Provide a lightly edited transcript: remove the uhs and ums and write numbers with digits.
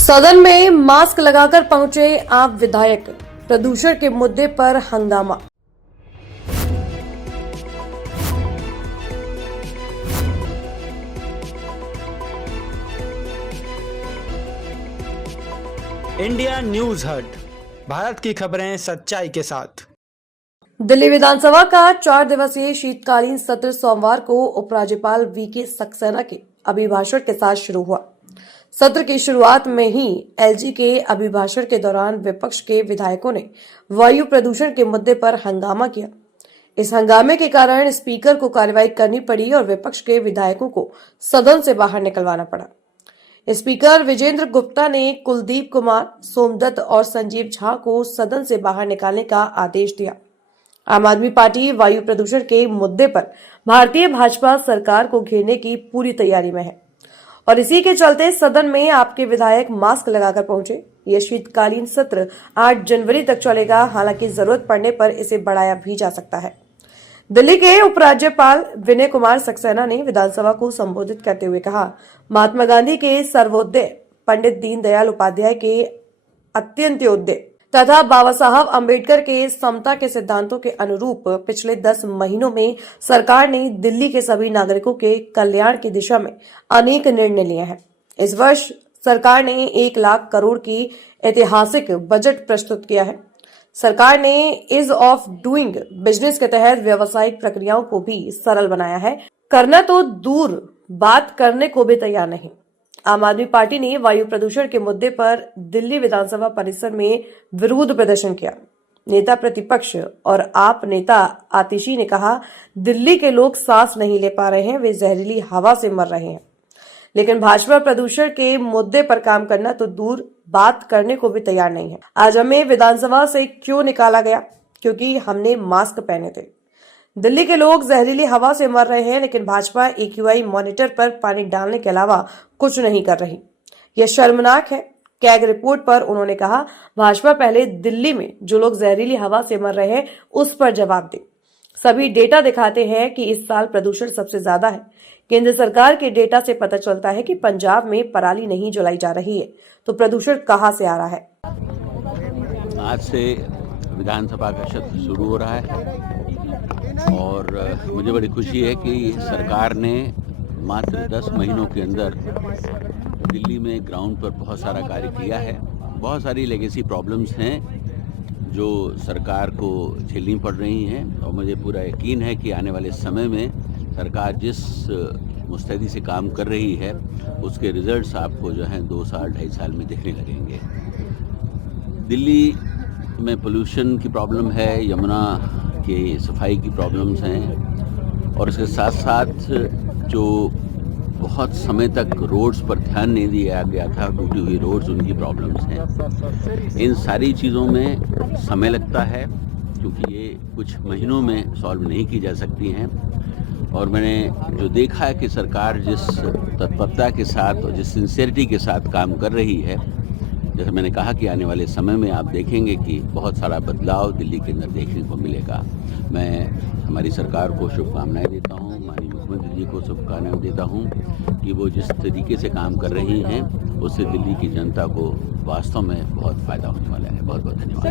सदन में मास्क लगाकर पहुंचे आप विधायक, प्रदूषण के मुद्दे पर हंगामा। इंडिया न्यूज हट, भारत की खबरें सच्चाई के साथ। दिल्ली विधानसभा का 4 दिवसीय शीतकालीन सत्र सोमवार को उपराज्यपाल वीके सक्सेना के अभिभाषण के साथ शुरू हुआ। सत्र की शुरुआत में ही एलजी के अभिभाषण के दौरान विपक्ष के विधायकों ने वायु प्रदूषण के मुद्दे पर हंगामा किया। इस हंगामे के कारण स्पीकर को कार्रवाई करनी पड़ी और विपक्ष के विधायकों को सदन से बाहर निकलवाना पड़ा। स्पीकर विजेंद्र गुप्ता ने कुलदीप कुमार, सोमदत्त और संजीव झा को सदन से बाहर निकालने का आदेश दिया। आम आदमी पार्टी वायु प्रदूषण के मुद्दे पर भारतीय भाजपा सरकार को घेरने की पूरी तैयारी में है और इसी के चलते सदन में आपके विधायक मास्क लगाकर पहुंचे। यह शीतकालीन सत्र 8 जनवरी तक चलेगा, हालांकि जरूरत पड़ने पर इसे बढ़ाया भी जा सकता है। दिल्ली के उपराज्यपाल विनय कुमार सक्सेना ने विधानसभा को संबोधित करते हुए कहा, महात्मा गांधी के सर्वोदय, पंडित दीनदयाल उपाध्याय के अत्यंत्योदय तथा बाबा साहब अम्बेडकर के समता के सिद्धांतों के अनुरूप पिछले 10 महीनों में सरकार ने दिल्ली के सभी नागरिकों के कल्याण की दिशा में अनेक निर्णय लिए हैं। इस वर्ष सरकार ने 1 लाख करोड़ की ऐतिहासिक बजट प्रस्तुत किया है। सरकार ने ईज ऑफ डूइंग बिजनेस के तहत व्यावसायिक प्रक्रियाओं को भी सरल बनाया है। करना तो दूर, बात करने को भी तैयार नहीं। आम आदमी पार्टी ने वायु प्रदूषण के मुद्दे पर दिल्ली विधानसभा परिसर में विरोध प्रदर्शन किया। नेता प्रतिपक्ष और आप नेता आतिशी ने कहा, दिल्ली के लोग सांस नहीं ले पा रहे हैं, वे जहरीली हवा से मर रहे हैं। लेकिन भाजपा प्रदूषण के मुद्दे पर काम करना तो दूर, बात करने को भी तैयार नहीं है। आज हमें विधानसभा से क्यों निकाला गया? क्योंकि हमने मास्क पहने थे। दिल्ली के लोग जहरीली हवा से मर रहे हैं, लेकिन भाजपा AQI मॉनिटर पर पानी डालने के अलावा कुछ नहीं कर रही। यह शर्मनाक है। कैग रिपोर्ट पर उन्होंने कहा, भाजपा पहले दिल्ली में जो लोग जहरीली हवा से मर रहे हैं उस पर जवाब दे। सभी डेटा दिखाते हैं कि इस साल प्रदूषण सबसे ज्यादा है। केंद्र सरकार के डेटा से पता चलता है कि पंजाब में पराली नहीं जलाई जा रही है, तो प्रदूषण कहां से आ रहा है? आज से विधानसभा का सत्र शुरू हो रहा है और मुझे बड़ी खुशी है कि सरकार ने मात्र 10 महीनों के अंदर दिल्ली में ग्राउंड पर बहुत सारा कार्य किया है। बहुत सारी लेगेसी प्रॉब्लम्स हैं जो सरकार को झेलनी पड़ रही हैं और मुझे पूरा यकीन है कि आने वाले समय में सरकार जिस मुस्तैदी से काम कर रही है उसके रिजल्ट्स आपको जो हैं 2 साल 2.5 साल में देखने लगेंगे। दिल्ली में पोल्यूशन की प्रॉब्लम है, यमुना की सफाई की प्रॉब्लम्स हैं और इसके साथ साथ जो बहुत समय तक रोड्स पर ध्यान नहीं दिया गया था, टूटी हुई रोड्स, उनकी प्रॉब्लम्स हैं। इन सारी चीज़ों में समय लगता है क्योंकि ये कुछ महीनों में सॉल्व नहीं की जा सकती हैं और मैंने जो देखा है कि सरकार जिस तत्परता के साथ और जिस सिंसियरिटी के साथ काम कर रही है, जैसे मैंने कहा कि आने वाले समय में आप देखेंगे कि बहुत सारा बदलाव दिल्ली के अंदर देखने को मिलेगा। मैं हमारी सरकार को शुभकामनाएं देता हूं, माननीय मुख्यमंत्री जी को शुभकामनाएं देता हूं कि वो जिस तरीके से काम कर रही हैं उससे दिल्ली की जनता को वास्तव में बहुत फायदा होने वाला है। बहुत बहुत धन्यवाद।